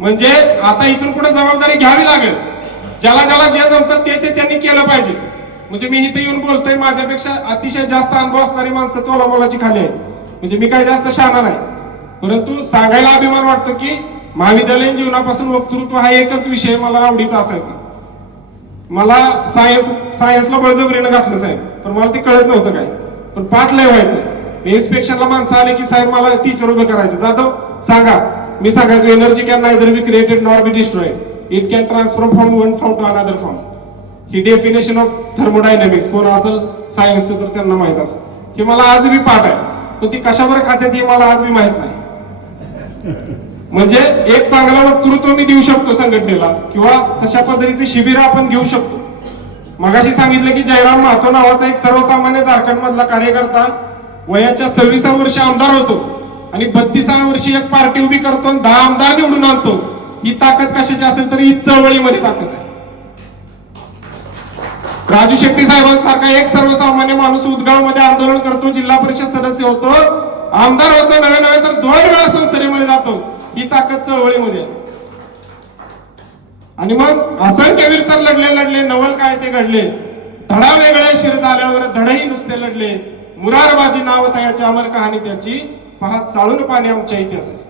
म्हणजे आता इथून पुढे जबाबदारी घ्यावी लागेल. ज्याला ज्याला जे जमतात ते त्यांनी केलं पाहिजे. म्हणजे मी इथे येऊन बोलतोय, माझ्यापेक्षा अतिशय जास्त अनुभव असणारी माणसं तोलामोलाची खाली आहेत. म्हणजे मी काही जास्त शहाणा नाही, परंतु सांगायला अभिमान वाटतो की महाविद्यालयीन जीवनापासून वक्तृत्व हा एकच विषय मला आवडीचा असायचा. मला सायन्सला बळजबरीनं घातलं साहेब, पण मला ते कळत नव्हतं काय, पण पाठ लय व्हायचं. इन्स्पेक्शनला माणसं आले की साहेब मला टीचर उभं करायचे, जाधव सांगा. मी सांगायचो energy can neither be created nor be destroyed, it can transform from one form to another form. ही डेफिनेशन ऑफ थर्मोडायनॅमिक्स कोण असेल सायन्सचं तर त्यांना माहित असेल. हे मला आज बी पाठ आहे, पण ती कशावर खात्यात हे मला आज बी माहित नाही. म्हणजे एक चांगला वक्तृत्व मी देऊ शकतो संघटनेला, किंवा तशा पद्धतीचे शिबिर आपण घेऊ शकतो. मगाशी सांगितलं की जयराम महातो नावाचा एक सर्वसामान्य झारखंड मधला कार्यकर्ता वयाच्या 26व्या वर्षी आमदार होतो आणि 32व्या वर्षी एक पार्टी उभी करतो आणि 10 आमदार निवडून आणतो. ही ताकद कशाची असेल तर ही चळवळीमध्ये ताकद आहे. राजू शेट्टी साहेबांसारखा एक सर्वसामान्य माणूस उदगाव मध्ये आंदोलन करतो, जिल्हा परिषद सदस्य होतो, आमदार होतो, नवे तर 2 वेळा संसदेमध्ये जातो. ही ताकद चळवळीमध्ये आहे. आणि मग असंख्य वीर तर लढले, नवल काय ते घडले. धडा वेगळे शिर झाल्यावर धडही नुसते लढले, मुरारबाजी नाव तयाची अमर कहाणी त्याची, पहा चाळून पाणी आमच्या इतिहासाची.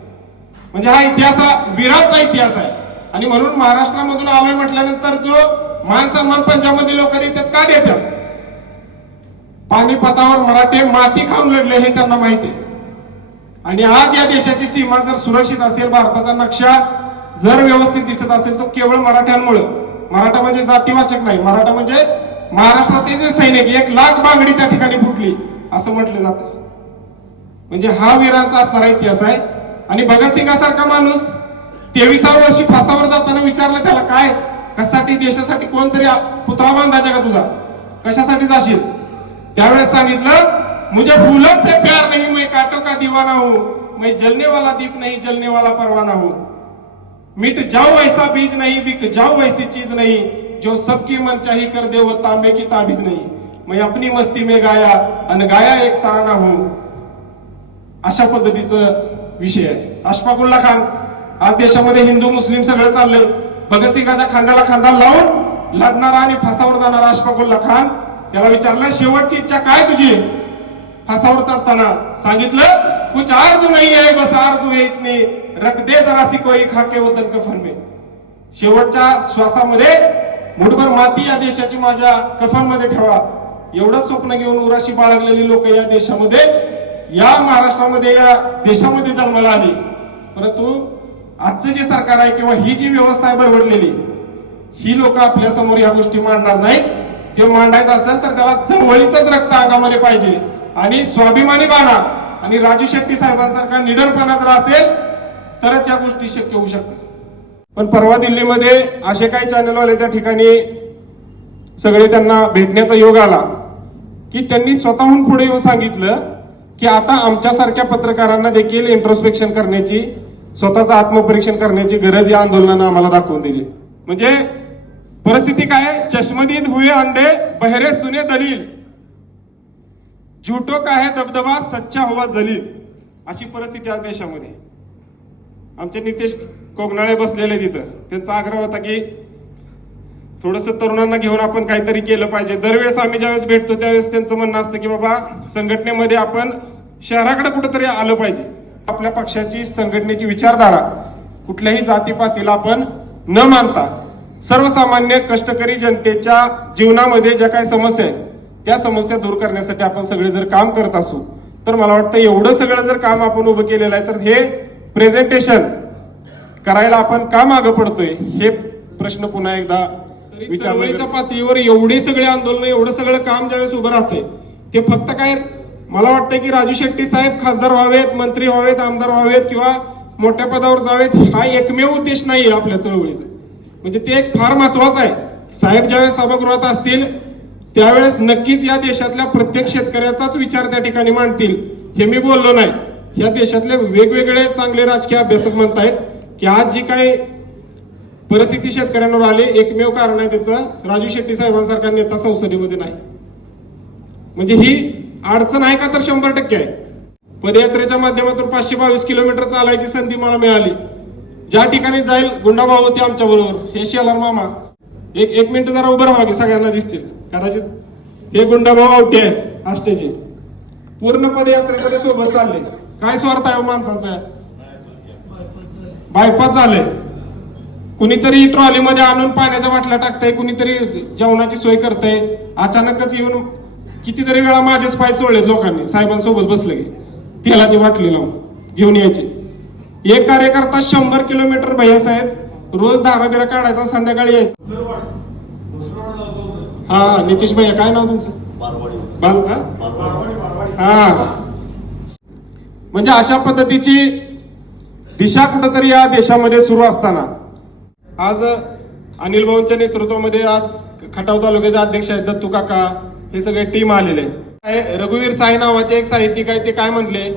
म्हणजे हा इतिहास हा वीराचा इतिहास आहे. आणि म्हणून महाराष्ट्रामधून आलोय म्हटल्यानंतर जो मान सन्मान पंजाबमध्ये लोक देतात का देतात? पानिपतावर मराठे माती खाऊन लढले हे त्यांना माहिती आहे. आणि आज या देशाची सीमा जर सुरक्षित असेल, भारताचा नक्षा जर व्यवस्थित दिसत असेल, तो केवळ मराठ्यांमुळे. मराठा म्हणजे जातीवाचक नाही, मराठा म्हणजे महाराष्ट्रातील जे सैनिक 1 लाख बांगडी त्या ठिकाणी फुटली असं म्हटलं जातं. म्हणजे हा वीरांचा असणारा इतिहास आहे. आणि भगतसिंगासारखा माणूस 23व्या वर्षी फासावर जाताना विचारलं त्याला, काय कशासाठी, देशासाठी, कोणतरी पुतळा बांधायचा का तुझा, कशासाठी जाशील? त्यावेळेस सांगितलं, मुझे फूलों से प्यार नहीं, मैं कांटों का दीवाना हूं, मैं जलने वाला दीप नहीं, जलने वाला परवाना हूं, मिट जाओ ऐसा बीज नहीं, बिक जाओ ऐसी चीज नहीं, जो सबकी मनचाही कर दे वो तांबे की ताबीज नहीं, मैं अपनी मस्ती में गाया अन गाया एक तराना हूं. अशा पद्धतीचं विषय आहे. अशफाकुल्ला खान, आज देशामध्ये हिंदू मुस्लिम सगळं चाललंय. भगतसिंगाच्या खांद्याला खांदा लावून लढणारा आणि फासावर जाणारा अशफाकुल्ला खान, त्याला विचारलं शेवटची इच्छा काय तुझी? फासावर चढताना सांगितलं, कुछ आरजू नहीं है बस आरजू है इतनी, रख दे जरासी कोई खाके वतन कफन में. शेवटच्या श्वासामध्ये मुठभर माती या देशाची माझ्या कफन मध्ये ठेवा, एवढं स्वप्न घेऊन उराशी बाळगलेली लोक या देशामध्ये, या महाराष्ट्रामध्ये, या देशामध्ये जन्माला आली. परंतु आजचं जे सरकार आहे किंवा ही जी व्यवस्था आहे बरवडलेली, ही लोक आपल्या समोर या गोष्टी मांडणार नाहीत. ते मांडायचं असेल तर त्याला चळवळीचंच रक्त अंगामध्ये पाहिजे आणि स्वाभिमानी बाणा आणि राजू शेट्टी साहेबांसारखा निडरपणा जर असेल तरच या गोष्टी शक्य होऊ शकतात. पण परवा दिल्लीमध्ये असे काही चॅनलवाले त्या ठिकाणी सगळे त्यांना भेटण्याचा योग आला की त्यांनी स्वतःहून पुढे येऊन सांगितलं की आता आमच्यासारख्या पत्रकारांना देखील इंट्रोस्पेक्शन करण्याची, स्वतःचं आत्मपरीक्षण करण्याची गरज या आंदोलनानं आम्हाला दाखवून दिली. म्हणजे परिस्थिती काय, चष्मदीद हुए अंधे बहरे सुने दलील, झूठो का है दबदबा सच्चा हुआ जलील, अशी परिस्थिती आज देशामध्ये. आमचे नितेश कोगनाळे बसलेले तिथं, त्यांचा आग्रह होता की थोडस तरुणांना घेऊन आपण काहीतरी केलं पाहिजे. दरवेळेस आम्ही ज्यावेळेस भेटतो त्यावेळेस त्यांचं म्हणणं असतं की बाबा संघटनेमध्ये आपण शहराकडे कुठेतरी आलं पाहिजे. आपल्या पक्षाची संघटनेची विचारधारा कुठल्याही जातीपातीला आपण न मानता सर्वसामान्य कष्टकरी जनतेच्या जीवनामध्ये ज्या काही समस्या आहेत त्या समस्या दूर करण्यासाठी आपण सगळे जर काम करत असू तर मला वाटतं एवढं सगळं जर काम आपण उभं केलेलं आहे तर हे प्रेझेंटेशन करायला आपण का मागं पडतोय हे प्रश्न पुन्हा एकदा विचारण्याच्या पातळीवर एवढे सगळे आंदोलन, एवढं सगळं काम ज्यावेळेस उभं राहतंय ते फक्त काय, मला वाटतं की राजू शेट्टी साहेब खासदार व्हावेत, मंत्री व्हावेत, आमदार व्हावेत किंवा मोठ्या पदावर जावेत हा एकमेव उद्देश नाहीये आपल्या चळवळीचा. म्हणजे ते एक फार महत्वाचं आहे. साहेब ज्यावेळेस सभागृहात असतील त्यावेळेस नक्कीच या देशातल्या प्रत्येक शेतकऱ्याचाच विचार त्या ठिकाणी मांडतील, हे मी बोललो नाही. या देशातले वेगवेगळे चांगले राजकीय अभ्यासक म्हणतायत की आज जी काही परिस्थिती शेतकऱ्यांवर आली, एकमेव कारण आहे त्याचं राजू शेट्टी साहेबांसारखा नेता संसदेमध्ये नाही. म्हणजे ही अडचण आहे का तर 100% आहे. पदयात्रेच्या माध्यमातून 522 किलोमीटर चालायची संधी मला मिळाली. ज्या ठिकाणी जाईल गुंडाभाऊ होते आमच्या बरोबर, हे शेलार मामा एक मिनिट जरा उभं राहा की सगळ्यांना दिसतील. कदाचित हे गुंडाभाऊ आवटे आहेत आष्टेचे, पूर्ण पदयात्रेमध्ये सोबत चालले. काय स्वार्थ आहे माणसांचा, बायपास झाले. कुणीतरी ट्रॉलीमध्ये आणून पाण्याच्या बाटल्या टाकतंय, कुणीतरी जेवणाची सोय करतंय. अचानकच येऊन कितीतरी वेळा माझेच पाय चोळलेत लोकांनी. साहेबांसोबत बसले की तेलाची बाटली लावून घेऊन यायची. एक कार्यकर्ता 100 किलोमीटर भैयासाहेब रोज धाराबिरा काढायचा, संध्याकाळी यायचा. हा नितीश भैया, काय नाव तुमचं? हा. म्हणजे अशा पद्धतीची दिशा कुठंतरी या देशामध्ये सुरू असताना आज अनिल भाऊंच्या नेतृत्वामध्ये आज खटाव तालुक्याचे अध्यक्ष आहेत दत्तू काका, हे सगळे टीम आलेले. रघुवीर साई नावाचे एक साहित्यिक आहे, ते काय म्हटले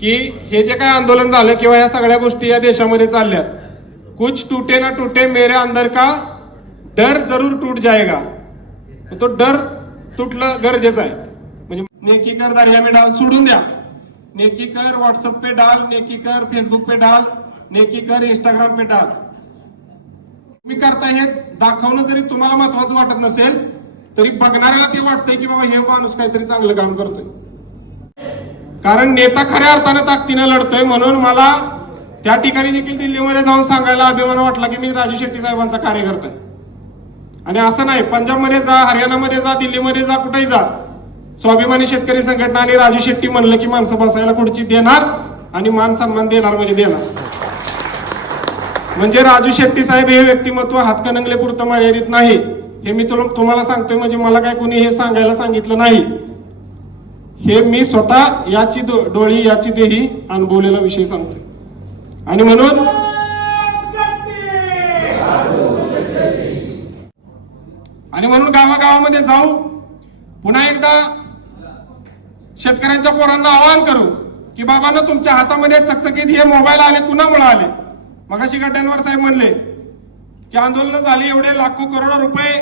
की हे जे काय आंदोलन झालं किंवा या सगळ्या गोष्टी या देशामध्ये चालल्यात, कुछ टूटे ना टूटे मेरे अंदर का डर जरूर टूट जाएगा. तो डर तुटलं गरजेचं आहे. म्हणजे नेकी कर दरिया में डाल सोडून द्या. नेकी कर व्हॉट्सअप पे डाल, नेकी कर फेसबुक पे डाल, नेकी कर इंस्टाग्राम पे डाल. तुम्ही करताय हे दाखवणं जरी तुम्हाला महत्वाचं वाटत नसेल तरी बघणाऱ्याला ते वाटतंय की बाबा हे माणूस काहीतरी चांगलं काम करतोय. कारण नेता खऱ्या अर्थानं ताकदीनं लढतोय. म्हणून मला त्या ठिकाणी देखील दिल्लीमध्ये जाऊन सांगायला अभिमान वाटला की मी राजू शेट्टी साहेबांचा कार्यकर्ता आहे. आणि असं नाही, पंजाबमध्ये जा, हरियाणामध्ये जा, दिल्लीमध्ये जा, कुठेही जा, स्वाभिमानी शेतकरी संघटना आणि राजू शेट्टी म्हणलं की माणसं बसायला खुर्ची देणार आणि मान सन्मान देणार म्हणजे देणार. म्हणजे राजू शेट्टी साहेब हे व्यक्तिमत्व हातकणंगले पुरतं मर्यादित नाही, हे मी तुम्हाला सांगतोय. म्हणजे मला काय कोणी हे सांगायला सांगितलं नाही, हे मी स्वतः याची डोळी याची देही अनुभवलेला विषय सांगतोय. आणि म्हणून गावागावामध्ये जाऊ, पुन्हा एकदा शेतकऱ्यांच्या पोरांना आवाहन करू की बाबांनो, तुमच्या हातामध्ये चकचकीत हे मोबाईल आले कुणामुळे आले? मगाशी गड्ड्यांवर साहेब म्हणले की आंदोलन झाली, एवढे लाखो करोडो रुपये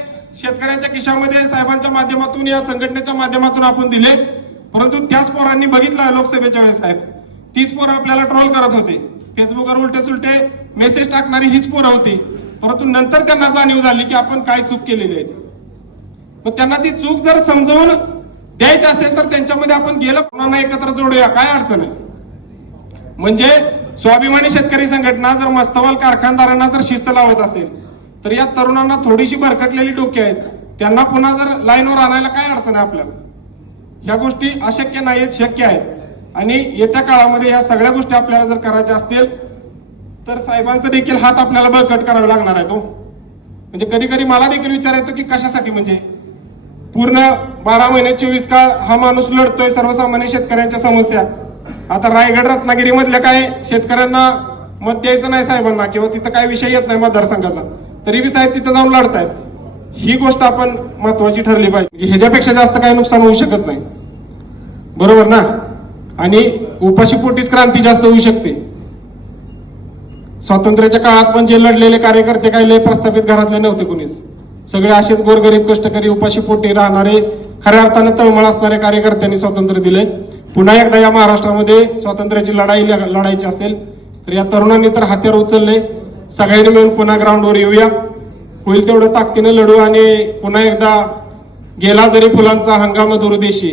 शेतकऱ्यांच्या खिशामध्ये साहेबांच्या माध्यमातून या संघटनेच्या माध्यमातून आपण दिले. परंतु त्याच पोरांनी बघितलं लोकसभेच्या वेळेस साहेब, तीच पोरं आपल्याला ट्रोल करत होते, फेसबुकवर उलटे सुलटे मेसेज टाकणारी हीच पोरं होती. परंतु नंतर त्यांना जाणीव झाली की आपण काय चूक केलेली आहे. मग त्यांना ती चूक जर समजावून द्यायची असेल तर त्यांच्यामध्ये आपण गेलं, पुन्हा एकत्र जोडूया, काय अडचण आहे. म्हणजे स्वाभिमानी शेतकरी संघटना जर मस्तवाल कारखानदारांना जर शिस्त लावत असेल तर या तरुणांना थोडीशी भरकटलेली डोकी आहेत, त्यांना पुन्हा जर लाईनवर आणायला काय अडचण आहे आपल्याला? ह्या गोष्टी अशक्य नाहीत, शक्य आहेत. आणि येत्या काळामध्ये या सगळ्या गोष्टी आपल्याला जर करायच्या असतील तर साहेबांचा देखील हात आपल्याला बळकट करावा लागणार आहे. तो म्हणजे कधी कधी मला देखील विचार येतो की कशासाठी, म्हणजे पूर्ण 12 महिने 24 काळ हा माणूस लढतोय सर्वसामान्य शेतकऱ्यांच्या समस्या. आता रायगड रत्नागिरी मधल्या काय शेतकऱ्यांना मत द्यायचं नाही साहेबांना किंवा तिथं काय विषय येत नाही मतदारसंघाचा, तरी बी साहेब तिथं जाऊन लढतायत. ही गोष्ट आपण महत्वाची ठरली पाहिजे. म्हणजे ह्याच्यापेक्षा जास्त काही नुकसान होऊ शकत नाही, बरोबर ना? आणि उपाशी पोटीच क्रांती जास्त होऊ शकते. स्वातंत्र्याच्या काळात पण जे लढलेले कार्यकर्ते काही लय प्रस्थापित घरातले नव्हते कुणीच, सगळे असेच गोरगरीब कष्टकरी उपाशी पोटी राहणारे खऱ्या अर्थाने तळमळ असणाऱ्या कार्यकर्त्यांनी स्वातंत्र्य दिले. पुन्हा एकदा या महाराष्ट्रामध्ये स्वातंत्र्याची लढाई लढायची असेल तर या तरुणांनी तर हत्यार उचलले. सगळ्यांनी मिळून पुन्हा ग्राउंडवर येऊया, होईल तेवढं ताकदीनं लढू आणि पुन्हा एकदा गेला जरी फुलांचा हंगाम दुर्देशी,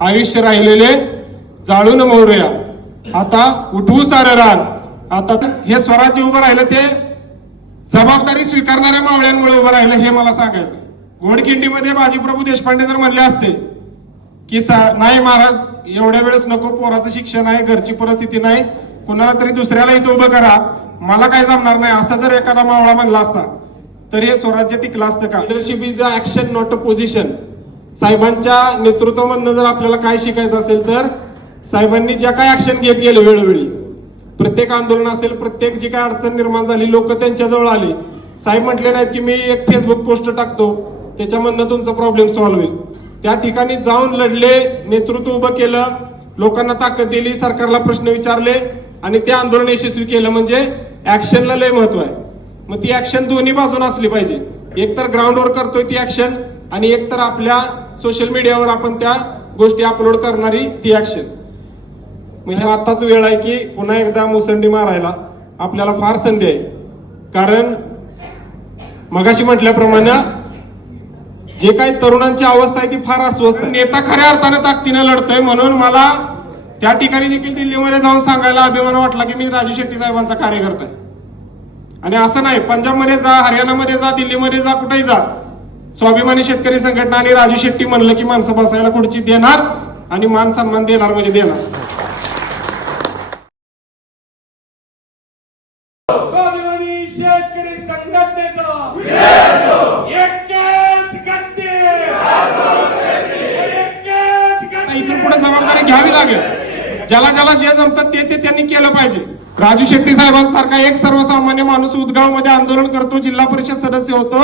आयुष्य राहिलेले जाळून मोहरूया, आता उठवू सारं रान. आता हे स्वराज्य उभं राहिलं ते जबाबदारी स्वीकारणाऱ्या मावळ्यांमुळे उभं राहिलं, हे मला सांगायचं. घोडखिंडीमध्ये बाजीप्रभू देशपांडे जर म्हणले असते की नाही महाराज एवढ्या वेळेस नको, पोराचं शिक्षण आहे, घरची परिस्थिती नाही, कुणाला तरी दुसऱ्याला इथं उभं करा, मला काय जमणार नाही, असं जर एखादा मावळा म्हणला असता तर हे स्वराज्य टिकलं असतं का? Leadership is a action not a position. साहेबांच्या नेतृत्वामधनं जर आपल्याला काय शिकायचं असेल तर साहेबांनी ज्या काय ऍक्शन घेत गेले वेळोवेळी, प्रत्येक आंदोलन असेल, प्रत्येक जी काय अडचण निर्माण झाली, लोक त्यांच्याजवळ आले. साहेब म्हटले नाहीत की मी एक फेसबुक पोस्ट टाकतो त्याच्यामधनं तुमचा प्रॉब्लेम सॉल्व्ह होईल. त्या ठिकाणी जाऊन लढले, नेतृत्व उभं केलं, लोकांना ताकद दिली, सरकारला प्रश्न विचारले आणि ते आंदोलन यशस्वी केलं. म्हणजे ऍक्शनला लय महत्व आहे. मग ती ऍक्शन दोन्ही बाजून असली पाहिजे. एक तर ग्राउंडवर करतोय ती ऍक्शन आणि एक तर आपल्या सोशल मीडियावर आपण त्या गोष्टी अपलोड करणारी ती ऍक्शन. म्हणजे आताच वेळ आहे की पुन्हा एकदा मुसंडी मारायला आपल्याला फार संधी आहे. कारण मगाशी म्हटल्याप्रमाणे जे काही तरुणांची अवस्था आहे ती फार अस्वस्थ आहे. नेता खऱ्या अर्थानं ताकदीनं लढतोय म्हणून मला त्या ठिकाणी देखील दिल्लीमध्ये जाऊन सांगायला अभिमान वाटला की मी राजू शेट्टी साहेबांचा कार्यकर्ता आहे. आणि असं नाही, पंजाबमध्ये जा, हरियाणामध्ये जा, दिल्लीमध्ये जा, कुठेही जा, स्वाभिमानी शेतकरी संघटना आणि राजू शेट्टी म्हणलं की माणसं बसायला खुर्ची देणार आणि मान सन्मान देणार म्हणजे देणार. स्वाभिमानी शेतकरी संघटनेचा इथून पुढे जबाबदारी घ्यावी लागेल. ज्याला ज्याला जे जमतात ते त्यांनी केलं पाहिजे. राजू शेट्टी साहेबांसारखा एक सर्वसामान्य माणूस उदगाव मध्ये आंदोलन करतो, जिल्हा परिषद सदस्य होतो,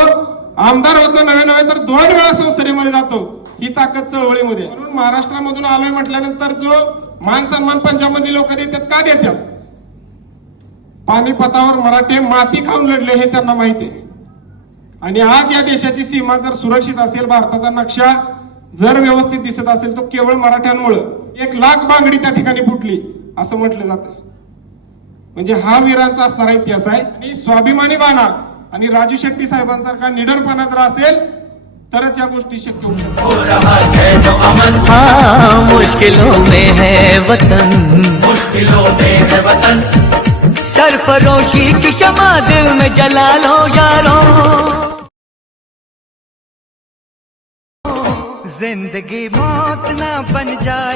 आमदार होतो, नवे तर 2 वेळा संसदेमध्ये जातो. ही ताकद चळवळीमध्ये. म्हणून महाराष्ट्रामधून आलोय म्हटल्यानंतर जो मान सन्मान पंजाबमध्ये लोक देतात का देतात? पानिपतावर मराठे माती खाऊन लढले हे त्यांना माहिती आहे. आणि आज या देशाची सीमा जर सुरक्षित असेल, भारताचा नक्षा जर व्यवस्थित दिसत असेल, तो केवळ मराठ्यांमुळे. 1 लाख बांगडी त्या ठिकाणी फुटली असं म्हटलं जातं. म्हणजे हा वीरांचा असणारा इतिहास आहे. आणि स्वाभिमानी बाणा आणि राजू शेट्टी साहेबांसारखा निडरपणा जर असेल तरच या गोष्टी शक्य होऊ शकतात. मुश्किलों में है वतन, मुश्किलों में है वतन, सरफरोशी की शमा दिल में जला लो यारों, जिंदगी मौत ना बन जाए.